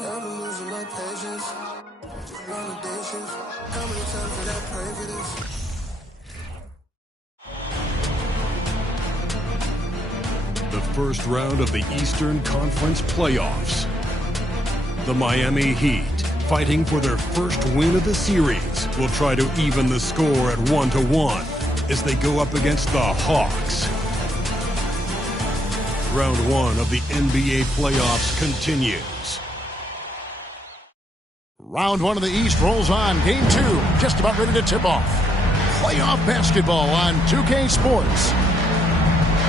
I'm losing my patience. Validations. How many times did I pray for this? The first round of the Eastern Conference playoffs. The Miami Heat, fighting for their first win of the series, will try to even the score at 1-1 as they go up against the Hawks. Round one of the NBA playoffs continues. Round one of the East rolls on. Game two, just about ready to tip off. Playoff basketball on 2K Sports.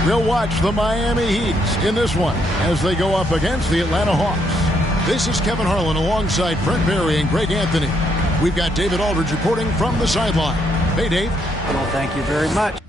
We'll watch the Miami Heat in this one as they go up against the Atlanta Hawks. This is Kevin Harlan alongside Brent Barry and Greg Anthony. We've got David Aldridge reporting from the sideline. Hey, Dave. Well, thank you very much.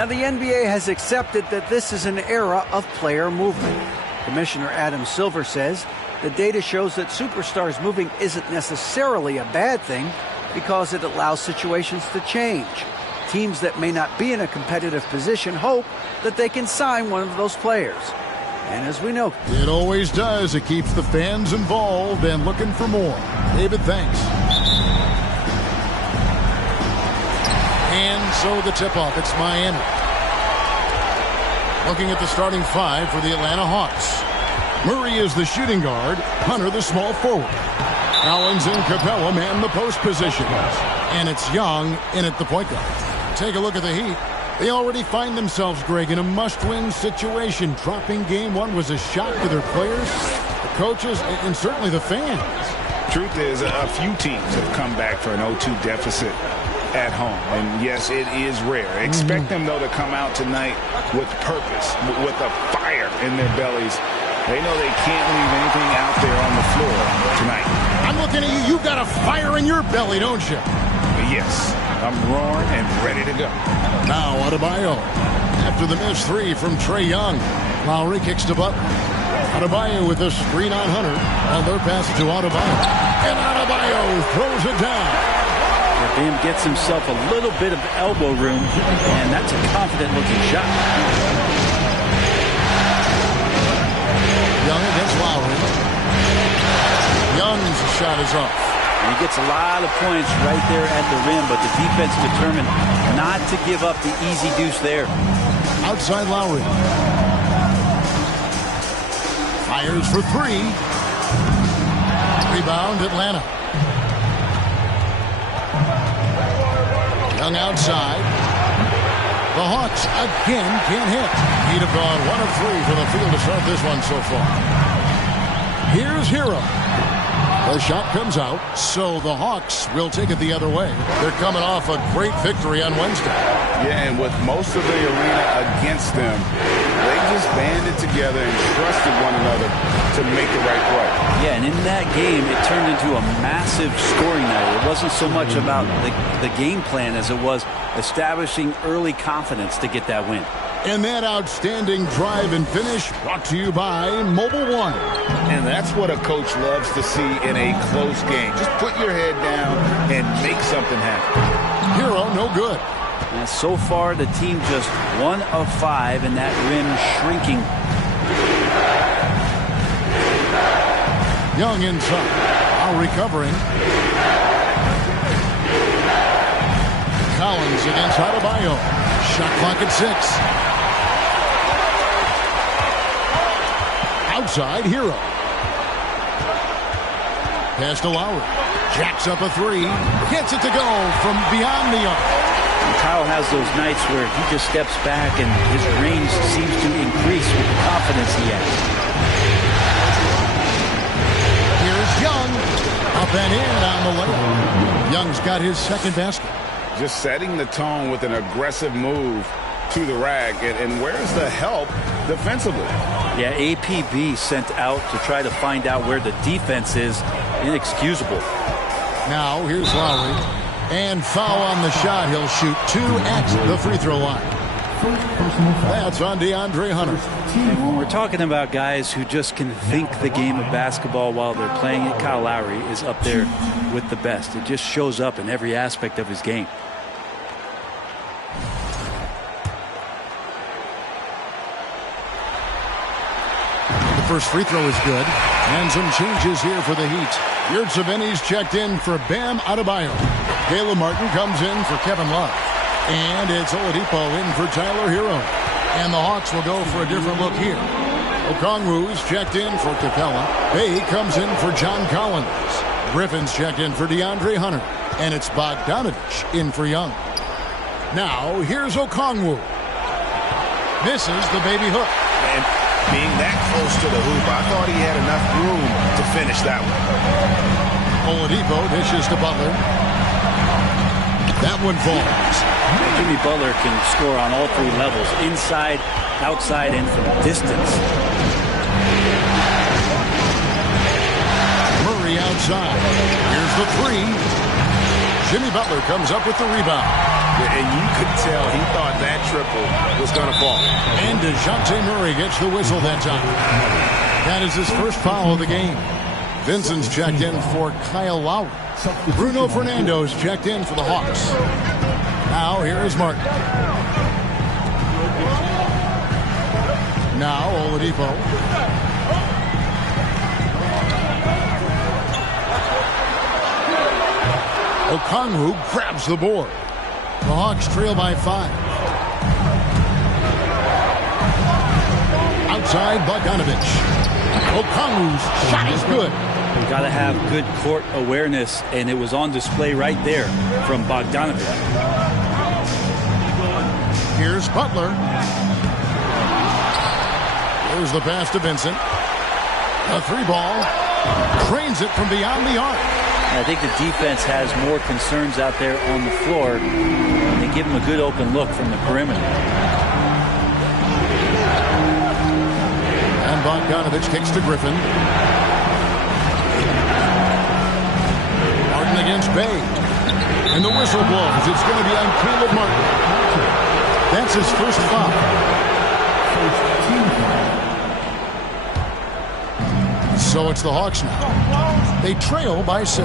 Now, the NBA has accepted that this is an era of player movement. Commissioner Adam Silver says the data shows that superstars moving isn't necessarily a bad thing because it allows situations to change. Teams that may not be in a competitive position hope that they can sign one of those players. And as we know, it always does. It keeps the fans involved and looking for more. David, thanks. And so the tip-off, it's Miami. Looking at the starting five for the Atlanta Hawks. Murray is the shooting guard. Hunter the small forward. Collins and Capella man the post positions. And it's Young in at the point guard. Take a look at the Heat. They already find themselves, Greg, in a must-win situation. Dropping game one was a shock to their players, the coaches, and certainly the fans. Truth is, a few teams have come back for an 0-2 deficit at home. And yes, it is rare. Expect them, though, to come out tonight with purpose, with a fire in their bellies. They know they can't leave anything out there on the floor tonight. I'm looking at you. You've got a fire in your belly, don't you? Yes, I'm roaring and ready to go. Now Adebayo. After the missed three from Trae Young. Lowry kicks to Butler. Adebayo with a screen on Hunter. Another pass to Adebayo. And Adebayo throws it down. Bam gets himself a little bit of elbow room, and that's a confident-looking shot. Young against Lowry. Young's shot is off. And he gets a lot of points right there at the rim, but the defense determined not to give up the easy deuce there. Outside Lowry. Fires for three. Rebound Atlanta. Young outside. The Hawks again can't hit. He'd have gone 1 of 3 from the field to start this one so far. Here's Hero. The shot comes out, so the Hawks will take it the other way. They're coming off a great victory on Wednesday. Yeah, and with most of the arena against them, they just banded together and trusted one another to make the right play. Yeah, and in that game, it turned into a massive scoring night. It wasn't so much about the game plan as it was establishing early confidence to get that win. And that outstanding drive and finish brought to you by Mobile One. And that's what a coach loves to see in a close game. Just put your head down and make something happen. Hero, no good. And so far, the team just 1 of 5, and that rim shrinking. Young inside. Now recovering. Collins against Adebayo. Shot clock at 6. Outside, Hero. Pass to Lowry. Jacks up a 3. Gets it to go from beyond the arc. And Kyle has those nights where he just steps back and his range seems to increase with the confidence he has. Here's Young. Up and in on the layup. Young's got his second basket. Just setting the tone with an aggressive move to the rack. And where's the help defensively? Yeah, APB sent out to try to find out where the defense is. Inexcusable. Now here's Lowry. And foul on the shot. He'll shoot 2 at the free throw line. That's on DeAndre Hunter. And when we're talking about guys who just can think the game of basketball while they're playing it, Kyle Lowry is up there with the best. It just shows up in every aspect of his game. First free throw is good. And some changes here for the Heat. Yurtseven Benny's checked in for Bam Adebayo. Caleb Martin comes in for Kevin Love. And it's Oladipo in for Tyler Hero. And the Hawks will go for a different look here. Okongwu's checked in for Capella. Bay comes in for John Collins. Griffin's checked in for DeAndre Hunter. And it's Bogdanovich in for Young. Now, here's Okongwu. Misses the baby hook. And being that close to the hoop, I thought he had enough room to finish that one. Oladipo dishes to Butler. That one falls. Jimmy Butler can score on all 3 levels, inside, outside, and from distance. Murray outside. Here's the 3. Jimmy Butler comes up with the rebound. And you could tell he thought that triple was going to fall. And DeJounte Murray gets the whistle that time. That is his first foul of the game. Vincent's checked in for Kyle Lowry. Bruno Fernando's checked in for the Hawks. Now here is Martin. Now Oladipo. Okongwu grabs the board. The Hawks trail by 5. Outside Bogdanovic. Okongwu's shot is good. You got to have good court awareness, and it was on display right there from Bogdanovic. Here's Butler. Here's the pass to Vincent. A 3-ball. Trains it from beyond the arc. I think the defense has more concerns out there on the floor. They give him a good open look from the perimeter. And Bogdanovic kicks to Griffin. Martin against Bay. And the whistle blows. It's going to be on Caleb Martin. That's his first foul. So it's the Hawks now. They trail by 6.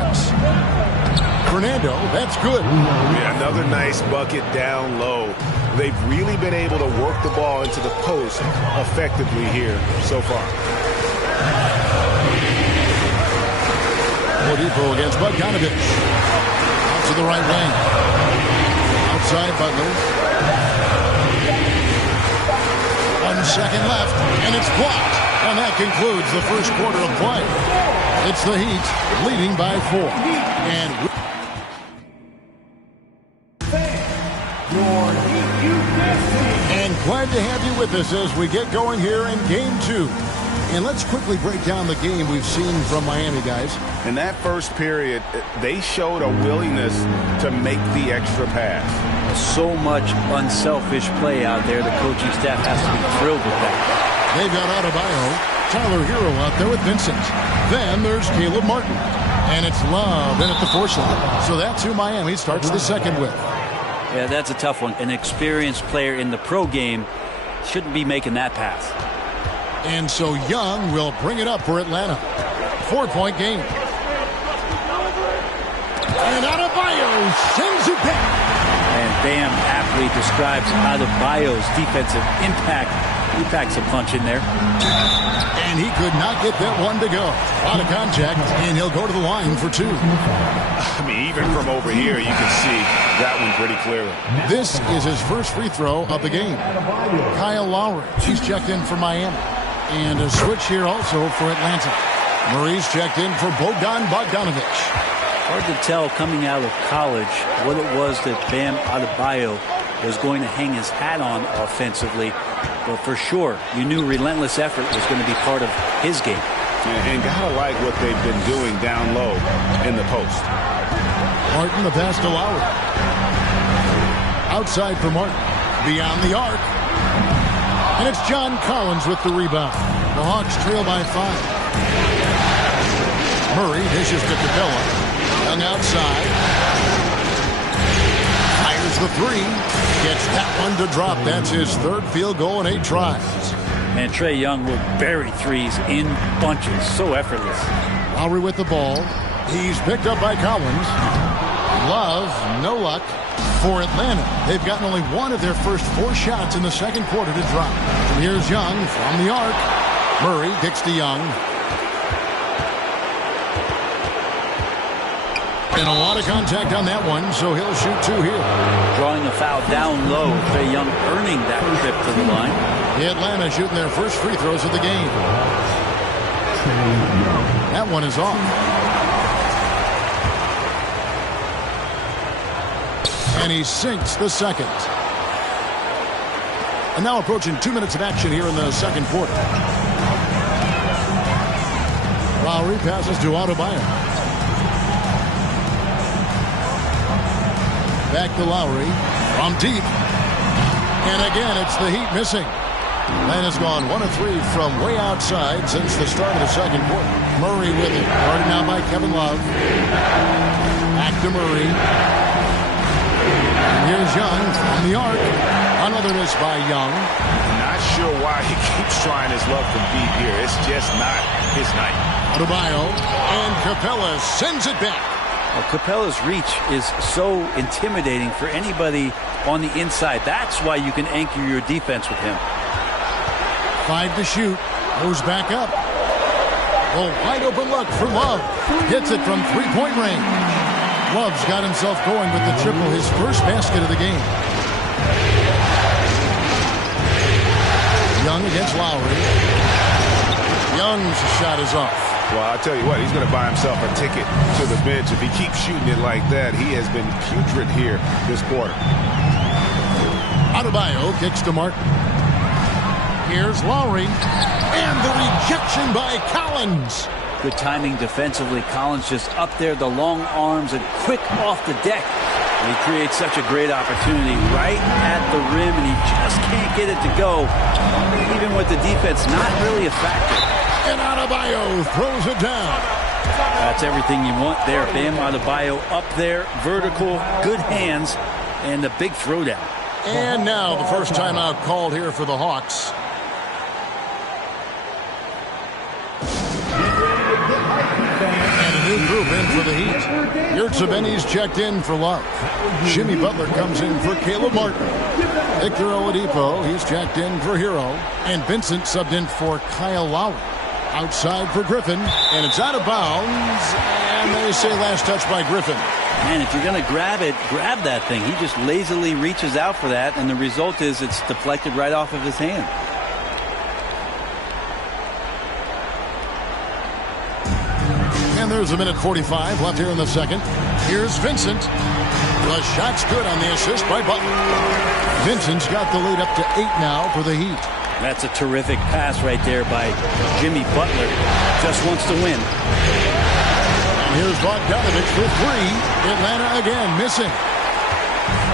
Fernando, that's good. Yeah, another nice bucket down low. They've really been able to work the ball into the post effectively here so far. Oladipo against Bogdanovic. Out to the right wing. Outside Butler. 1 second left, and it's blocked. And that concludes the first quarter of play. It's the Heat leading by 4. And glad to have you with us as we get going here in Game 2. And let's quickly break down the game we've seen from Miami, guys. In that first period, they showed a willingness to make the extra pass. So much unselfish play out there. The coaching staff has to be thrilled with that. They've got Adebayo, Tyler Hero out there with Vincent. Then there's Caleb Martin. And it's Love in at the 4 slot. So that's who Miami starts the second with. Yeah, that's a tough one. An experienced player in the pro game shouldn't be making that pass. And so Young will bring it up for Atlanta. 4-point game. And Adebayo sends it back. And Bam aptly describes Adebayo's defensive impact. He packs a punch in there. And he could not get that one to go. A lot of contact, and he'll go to the line for 2. I mean, even from over here, you can see that one pretty clearly. This is his first free throw of the game. Kyle Lowry, he's checked in for Miami. And a switch here also for Atlanta. Murray's checked in for Bogdanovic. Hard to tell coming out of college what it was that Bam Adebayo was going to hang his hat on offensively. But for sure, you knew relentless effort was going to be part of his game. And gotta like what they've been doing down low in the post. Martin, the pass to Lowry. Outside for Martin. Beyond the arc. And it's John Collins with the rebound. The Hawks trail by 5. Murray dishes to Capella. Young outside. Fires the 3. Gets that one to drop. That's his 3rd field goal in 8 tries. And Trae Young will bury threes in bunches. So effortless. Lowry with the ball. He's picked up by Collins. Love, no luck. For Atlanta, they've gotten only one of their first 4 shots in the second quarter to drop. And here's Young from the arc. Murray kicks to Young. And a lot of contact on that one, so he'll shoot 2 here. Drawing a foul down low. Trae Young earning that trip to the line. Atlanta shooting their first free throws of the game. That one is off. And he sinks the second. And now approaching 2 minutes of action here in the second quarter. Lowry passes to Adebayo. Back to Lowry from deep. And again, it's the Heat missing. Man has gone 1 of 3 from way outside since the start of the second quarter. Murray with it. Guarded now by Kevin Love. Back to Murray. And here's Young from the arc. Another miss by Young. Not sure why he keeps trying his luck from deep here. It's just not his night. Adebayo, and Capella sends it back. Well, Capella's reach is so intimidating for anybody on the inside. That's why you can anchor your defense with him. 5 to shoot. Goes back up. Oh, wide open look for Love. Gets it from three-point range. Love's got himself going with the triple, his first basket of the game. Young against Lowry. Young's shot is off. Well, I'll tell you what, he's going to buy himself a ticket to the bench. If he keeps shooting it like that, he has been putrid here this quarter. Adebayo kicks to Martin. Here's Lowry. And the rejection by Collins. Good timing defensively. Collins just up there, the long arms, and quick off the deck. And he creates such a great opportunity right at the rim, and he just can't get it to go. Even with the defense not really a factor. And Adebayo throws it down. That's everything you want there. Bam Adebayo up there, vertical, good hands, and the big throwdown. And now the first timeout called here for the Hawks. And a new group in for the Heat. Yurtseven's checked in for Love. Jimmy Butler comes in for Caleb Martin. Victor Oladipo, he's checked in for Hero. And Vincent subbed in for Kyle Lowry. Outside for Griffin, and it's out of bounds, and they say last touch by Griffin. Man, if you're going to grab it, grab that thing. He just lazily reaches out for that, and the result is it's deflected right off of his hand. And there's a minute 45 left here in the second. Here's Vincent. The shot's good on the assist by Butler. Vincent's got the lead up to 8 now for the Heat. That's a terrific pass right there by Jimmy Butler. Just wants to win. And here's Bogdanovich for 3. Atlanta again missing.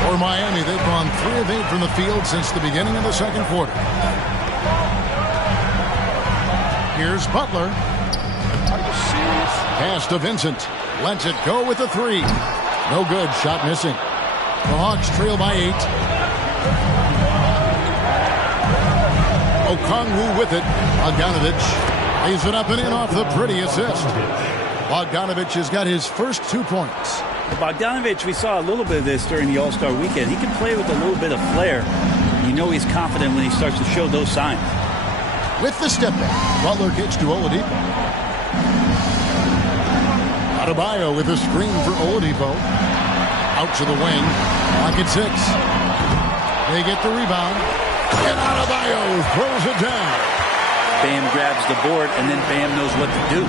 For Miami, they've gone 3 of 8 from the field since the beginning of the second quarter. Here's Butler. Pass to Vincent. Lets it go with the 3. No good. Shot missing. The Hawks trail by 8. Okongwu with it. Bogdanovich lays it up and in off the pretty assist. Bogdanovich has got his first 2 points. Bogdanovich, we saw a little bit of this during the All-Star weekend. He can play with a little bit of flair. You know he's confident when he starts to show those signs. With the step back, Butler kicks to Oladipo. Adebayo with a screen for Oladipo. Out to the wing. Pocket 6. They get the rebound. And Adebayo throws it down. Bam grabs the board, and then Bam knows what to do.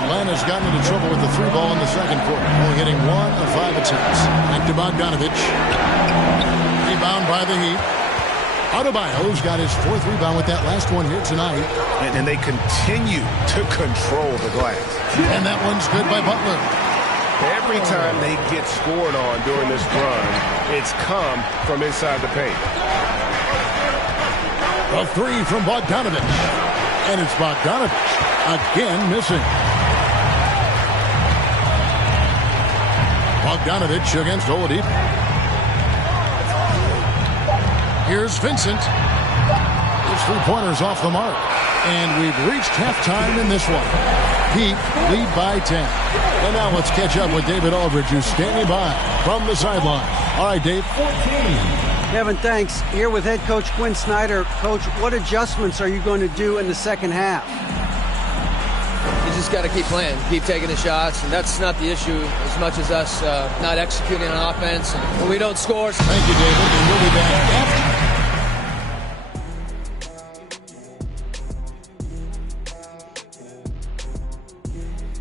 Atlanta's gotten into trouble with the 3 ball in the second quarter. Only hitting 1 of 5 attempts. Back to Bogdanovich. Rebound by the Heat. Adebayo's got his 4th rebound with that last one here tonight. And they continue to control the glass. And that one's good by Butler. Every time they get scored on during this run, it's come from inside the paint. A 3 from Bogdanovich. And it's Bogdanovich again missing. Bogdanovich against Oladipo. Here's Vincent. His 3-pointers off the mark. And we've reached halftime in this one. Heat lead by 10. And now let's catch up with David Aldridge, who's standing by from the sideline. All right, Dave. Kevin, thanks. Here with head coach Quinn Snyder. Coach, what adjustments are you going to do in the second half? You just got to keep playing, keep taking the shots, and that's not the issue as much as us not executing on offense. When we don't score. Thank you, David, and we'll be back after.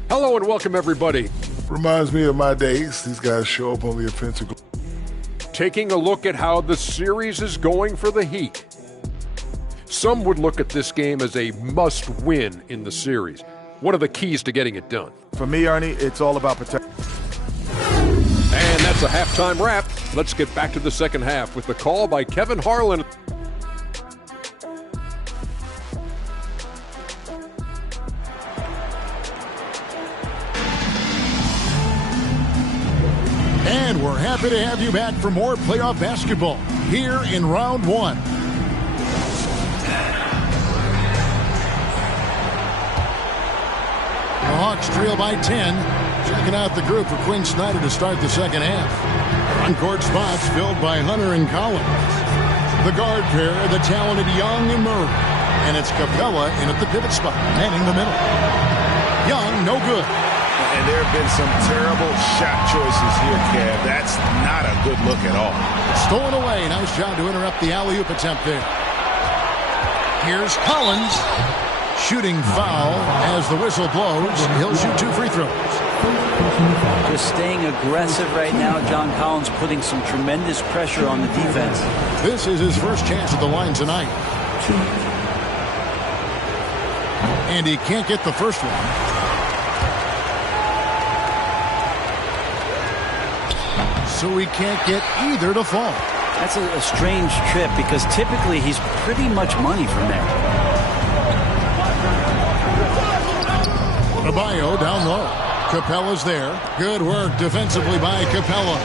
Hello and welcome, everybody. Reminds me of my days. These guys show up on the offensive. Taking a look at how the series is going for the Heat. Some would look at this game as a must-win in the series. What are the keys to getting it done? For me, Ernie, it's all about protection. And that's a halftime wrap. Let's get back to the second half with the call by Kevin Harlan. And we're happy to have you back for more playoff basketball. here in round one. The Hawks trail by 10. Checking out the group for Quinn Snyder to start the second half. On-court spots filled by Hunter and Collins. The guard pair, the talented Young and Murray. And it's Capella in at the pivot spot, manning the middle. Young, no good. And there have been some terrible shot choices here, Kev. That's not a good look at all. Stolen away. Nice job to interrupt the alley-oop attempt there. Here's Collins. Shooting foul as the whistle blows. He'll shoot 2 free throws. Just staying aggressive right now. John Collins putting some tremendous pressure on the defense. This is his first chance at the line tonight. And he can't get the first one. So he can't get either to fall. That's a strange trip because typically he's pretty much money from there. Adebayo down low. Capella's there. Good work defensively by Capella.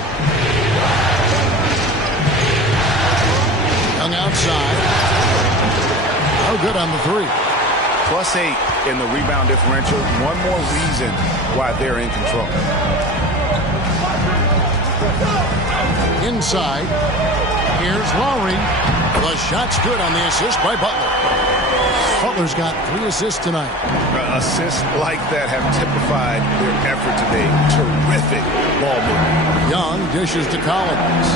Young outside. No good on the three. +8 in the rebound differential. One more reason why they're in control. Inside. Here's Lowry. The shot's good on the assist by Butler. Butler's got 3 assists tonight. Assists like that have typified their effort today. Terrific ball movement. Young dishes to Collins.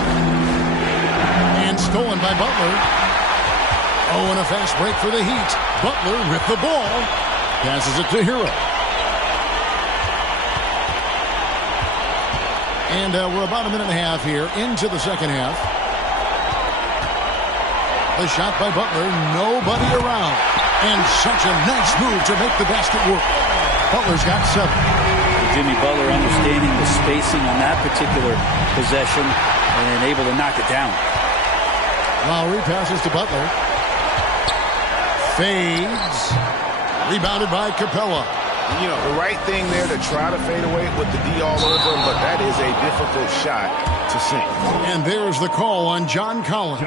And stolen by Butler. Oh, and a fast break for the Heat. Butler with the ball. Passes it to Hero. And we're about a minute and a half here into the second half. The shot by Butler. Nobody around. And such a nice move to make the basket work. Butler's got 7. Jimmy Butler understanding the spacing on that particular possession and able to knock it down. Lowry passes to Butler. Fades. Rebounded by Capella. You know, the right thing there to try to fade away with the D all over, but that is a difficult shot to sink. And there's the call on John Collins.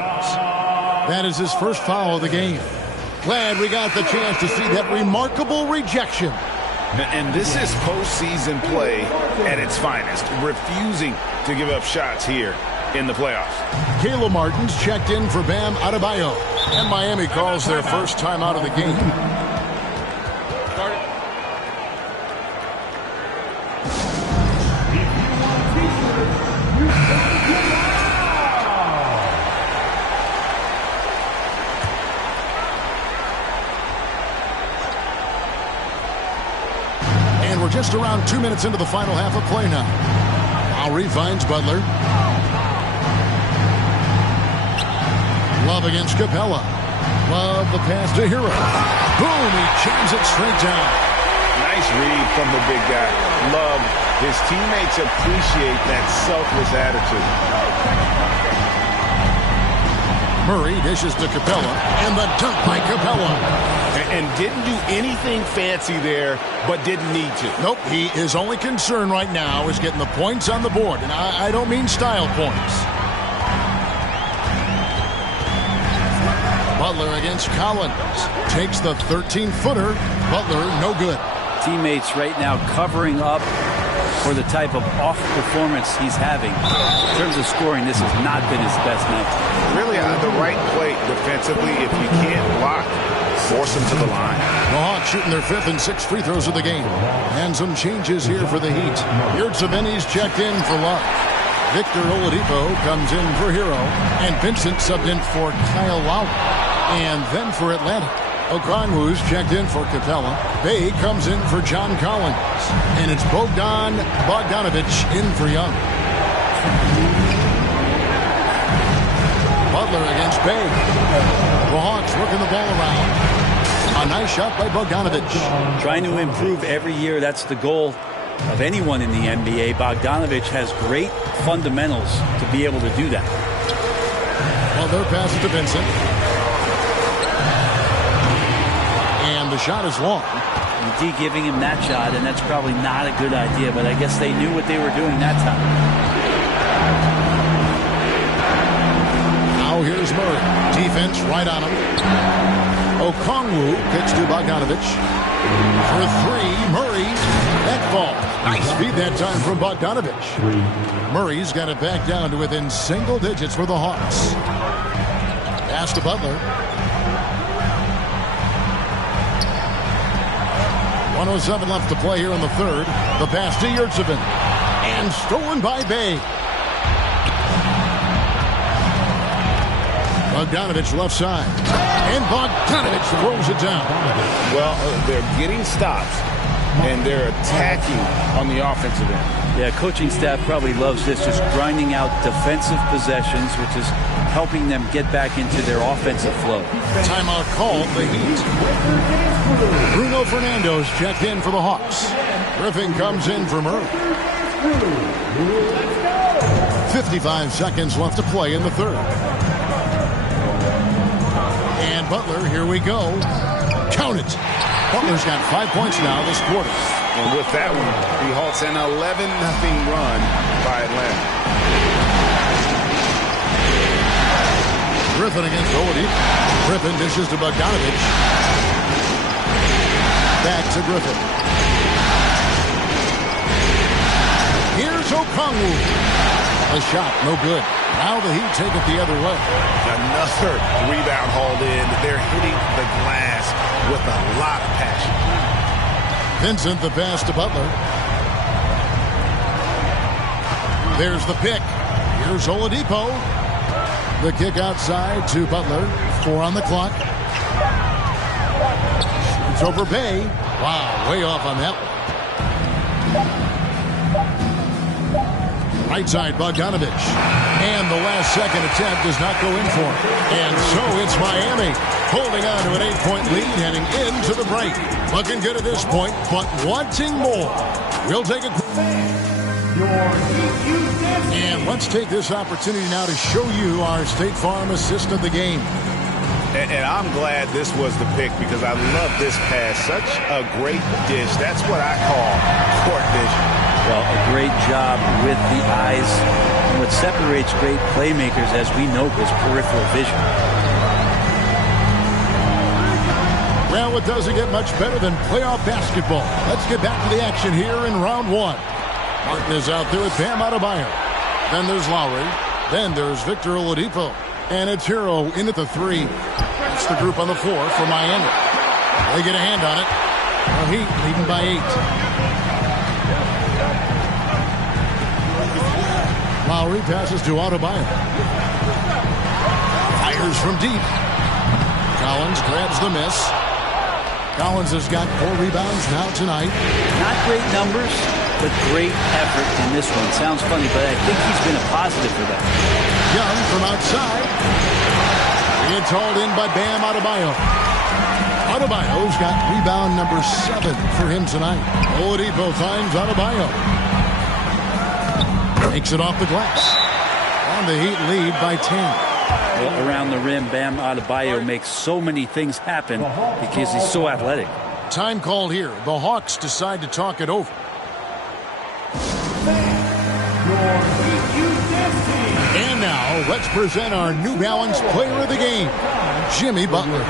That is his first foul of the game. Glad we got the chance to see that remarkable rejection. And this is postseason play at its finest, refusing to give up shots here in the playoffs. Caleb Martin's checked in for Bam Adebayo. And Miami calls their first time out of the game. Just around 2 minutes into the final half of play now. Lowry finds Butler. Love against Capella. Love the pass to Hero. Boom, he jams it straight down. Nice read from the big guy. Love. His teammates appreciate that selfless attitude. Murray dishes to Capella, and the dunk by Capella. And didn't do anything fancy there, but didn't need to. Nope, his only concern right now is getting the points on the board, and I don't mean style points. Butler against Collins. Takes the 13-footer. Butler, no good. Teammates right now covering up for the type of off performance he's having. In terms of scoring, this has not been his best night. Really the right play defensively. If you can't block, force him to the line. The Hawks shooting their 5th and 6th free throws of the game. And some changes here for the Heat. Yurtseven's checked in for Love. Victor Oladipo comes in for Hero. And Vincent subbed in for Kyle Lowry. And then for Atlanta, Okongwu's checked in for Capella. Bay comes in for John Collins. And it's Bogdan Bogdanovic in for Young. Butler against Bay. The Hawks working the ball around. A nice shot by Bogdanovic. Trying to improve every year. That's the goal of anyone in the NBA. Bogdanovic has great fundamentals to be able to do that. Butler passes to Vincent. And the shot is long. D giving him that shot, and that's probably not a good idea, but I guess they knew what they were doing that time. Defense right on him. Okongwu pitch to Bogdanovich. For three, Murray. That ball. Nice feed that time from Bogdanovich. Murray's got it back down to within single digits for the Hawks. Pass to Butler. 1:07 left to play here in the third. The pass to Yurtsevin. And stolen by Bay. Bogdanovich left side. And Bogdanovich throws it down. Well, they're getting stops, and they're attacking on the offensive end. Yeah, coaching staff probably loves this, just grinding out defensive possessions, which is helping them get back into their offensive flow. Timeout called the Heat. Bruno Fernando's checked in for the Hawks. Griffin comes in for Murray. 55 seconds left to play in the third. And Butler, here we go. Count it. Butler's got 5 points now this quarter. And with that one, he halts an 11-0 run by Atlanta. Griffin against Oladipo. Griffin dishes to Bogdanovich. Back to Griffin. Here's Okongwu. A shot, no good. Now the Heat take it the other way. Another rebound hauled in. They're hitting the glass with a lot of passion. Vincent the pass to Butler. There's the pick. Here's Oladipo. The kick outside to Butler. 4 on the clock. It's over Bay. Wow, way off on that one. Right side, Bogdanovich. And the last second attempt does not go in for him. And so it's Miami holding on to an 8-point lead heading into the break. Looking good at this point, but wanting more. We'll take a and let's take this opportunity now to show you our State Farm assist of the game. And I'm glad this was the pick because I love this pass. Such a great dish. That's what I call court vision. Well, a great job with the eyes. And what separates great playmakers, as we know, is peripheral vision. Well, it doesn't get much better than playoff basketball. Let's get back to the action here in round one. Martin is out there with Bam Adebayo. Then there's Lowry. Then there's Victor Oladipo. And it's Hero in at the 3. That's the group on the floor for Miami. They get a hand on it. The Heat leading by 8. Lowry passes to Adebayo. Fires from deep. Collins grabs the miss. Collins has got 4 rebounds now tonight. Not great numbers, but great effort in this one. Sounds funny, but I think he's been a positive for that. Young from outside. It's hauled in by Bam Adebayo. Adebayo's got rebound number 7 for him tonight. Oladipo finds Adebayo. Takes it off the glass. And the Heat lead by 10. Well, around the rim, Bam Adebayo makes so many things happen because he's so athletic. Time called here. The Hawks decide to talk it over. And now, let's present our New Balance player of the game, Jimmy Butler.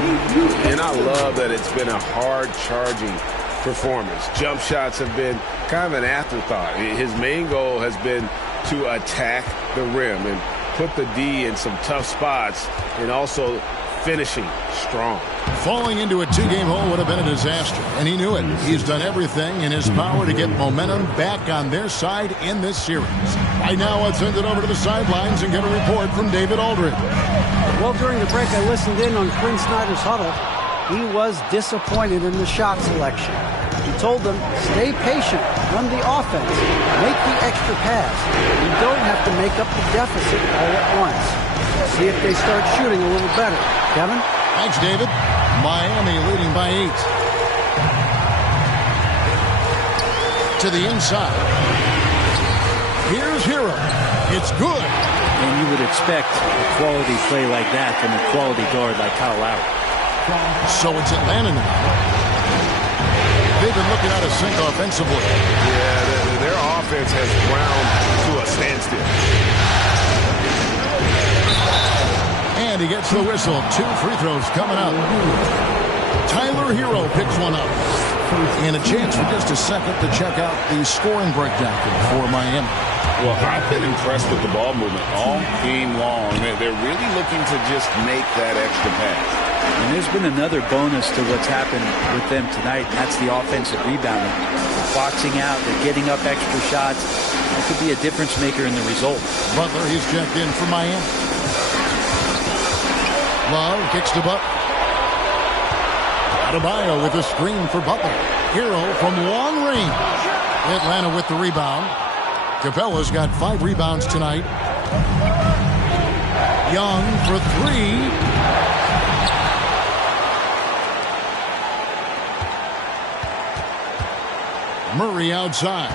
And I love that it's been a hard-charging performance. Jump shots have been kind of an afterthought. His main goal has been to attack the rim and put the D in some tough spots and also finishing strong. Falling into a 2-game hole would have been a disaster, and he knew it. He's done everything in his power to get momentum back on their side in this series. Right now, let's send it over to the sidelines and get a report from David Aldridge. Well, during the break, I listened in on Quinn Snyder's huddle. He was disappointed in the shot selection. He told them, stay patient, run the offense, make the extra pass. You don't have to make up the deficit all at once. See if they start shooting a little better. Kevin? Thanks, David. Miami leading by 8. To the inside. Here's Hero. It's good. And you would expect a quality play like that from a quality guard like Kyle Lowry. So it's Atlanta now. They've been looking out of sync offensively. Yeah, their offense has ground to a standstill. And And he gets the whistle. 2 free throws coming up. Tyler Hero picks one up. And a chance for just a second to check out the scoring breakdown for Miami. Well, I've been impressed with the ball movement all game long. They're really looking to just make that extra pass. And there's been another bonus to what's happened with them tonight, and that's the offensive rebounding. They're boxing out, they're getting up extra shots. That could be a difference maker in the result. Butler, he's checked in for Miami. Love kicks to Butler. Adebayo with a screen for Butler. Hero from long range. Atlanta with the rebound. Capella's got 5 rebounds tonight. Young for 3. Murray outside.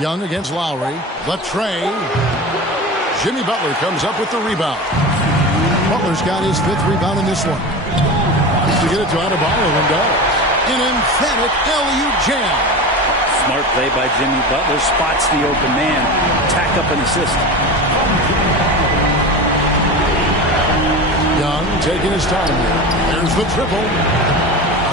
Young against Lowry. Latrey. Jimmy Butler comes up with the rebound. Butler's got his 5th rebound in this one. Wants to get it to Adebayo and does. An emphatic alley-oop jam. Smart play by Jimmy Butler. Spots the open man. Tack up an assist. Young taking his time here. There's the triple.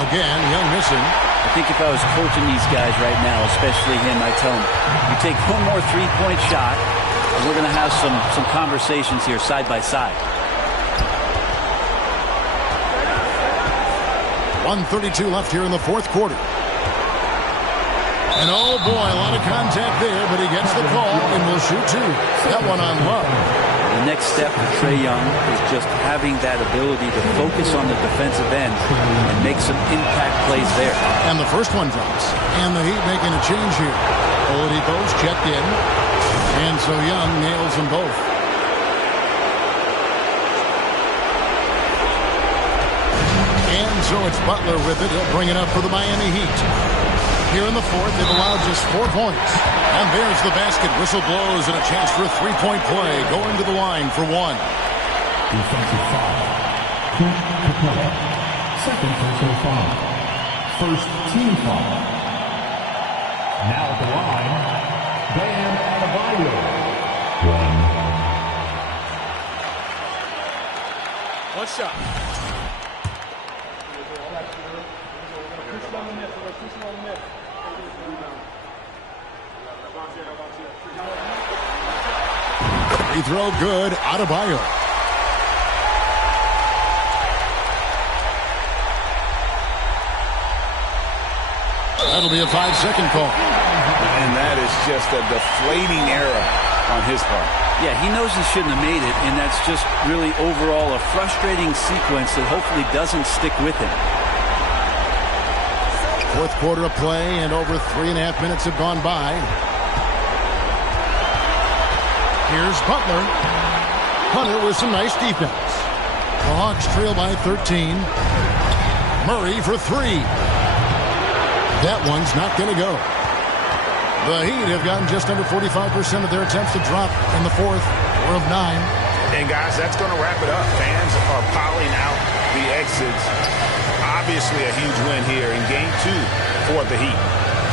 Again, Young missing. I think if I was coaching these guys right now, especially him, I'd tell him, you take one more three-point shot, and we're going to have some conversations here side by side. 1:32 left here in the 4th quarter. And oh boy, a lot of contact there, but he gets the call and will shoot 2. That one on Love. The next step for Trae Young is just having that ability to focus on the defensive end and make some impact plays there. And the first one drops. And the Heat making a change here. Oladipo's checked in. And so Young nails them both. And so it's Butler with it. He'll bring it up for the Miami Heat. Here in the 4th, they've allowed just 4 points. And there's the basket. Whistle blows and a chance for a 3-point play. Going to the line for 1. Defensive foul. Clint Capella. Second personal foul. First team foul. Now at the line, Bam Adebayo. 1. One shot. Free throw good. Adebayo. That'll be a 5-second call. And that is just a deflating error on his part. Yeah, he knows he shouldn't have made it, and that's just really overall a frustrating sequence that hopefully doesn't stick with him. 4th quarter of play, and over 3.5 minutes have gone by. Here's Butler. Hunter with some nice defense. The Hawks trail by 13. Murray for 3. That one's not going to go. The Heat have gotten just under 45% of their attempts to drop in the 4th, 4 of 9. And guys, that's going to wrap it up. Fans are piling out the exits. Obviously a huge win here in Game 2 for the Heat.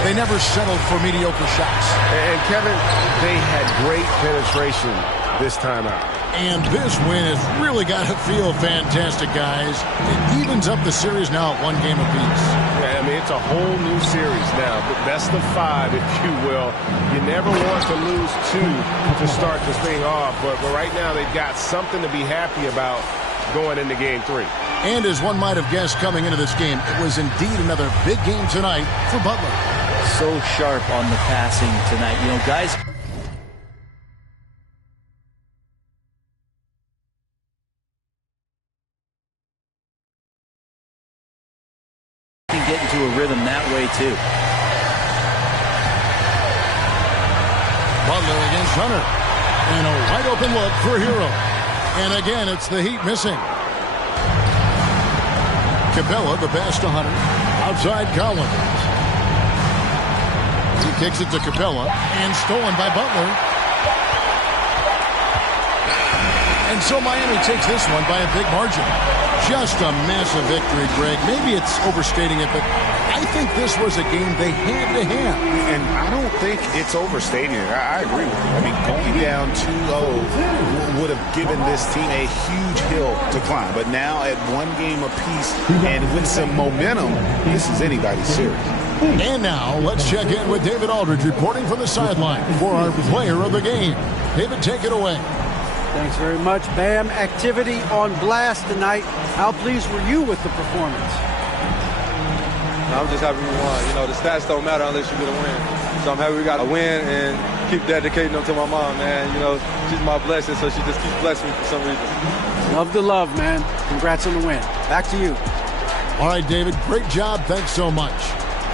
They never settled for mediocre shots. And Kevin, they had great penetration this time out. And this win has really got to feel fantastic, guys. It evens up the series now at 1 game apiece. Yeah, I mean, it's a whole new series now. But best of 5, if you will. You never want to lose 2 to start this thing off. But right now they've got something to be happy about going into Game 3. And as one might have guessed coming into this game, it was indeed another big game tonight for Butler. So sharp on the passing tonight. You know, guys can get into a rhythm that way too. Butler against Hunter. And a wide open look for Hero. And again, it's the Heat missing. Capella, the pass to Hunter. Outside Collins. He kicks it to Capella. And stolen by Butler. And so Miami takes this one by a big margin. Just a massive victory, Greg. Maybe it's overstating it, but I think this was a game they had to have. And I don't think it's overstating it. I agree with you. I mean, going down 2-0 would have given this team a huge hill to climb. But now at one game apiece and with some momentum, this is anybody's series. And now let's check in with David Aldridge reporting from the sideline for our player of the game. David, take it away. Thanks very much, Bam. Activity on blast tonight. How pleased were you with the performance? I'm just happy we won. You know, the stats don't matter unless you get a win. So I'm happy we got a win and keep dedicating them to my mom, man. You know, she's my blessing, so she just keeps blessing me for some reason. Love the love, man. Congrats on the win. Back to you. All right, David, great job. Thanks so much.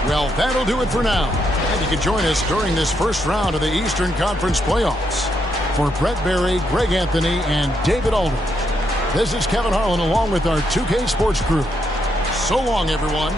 Well, that'll do it for now. And you can join us during this first round of the Eastern Conference playoffs. For Brett Berry, Greg Anthony, and David Aldridge, this is Kevin Harlan along with our 2K Sports crew. So long, everyone.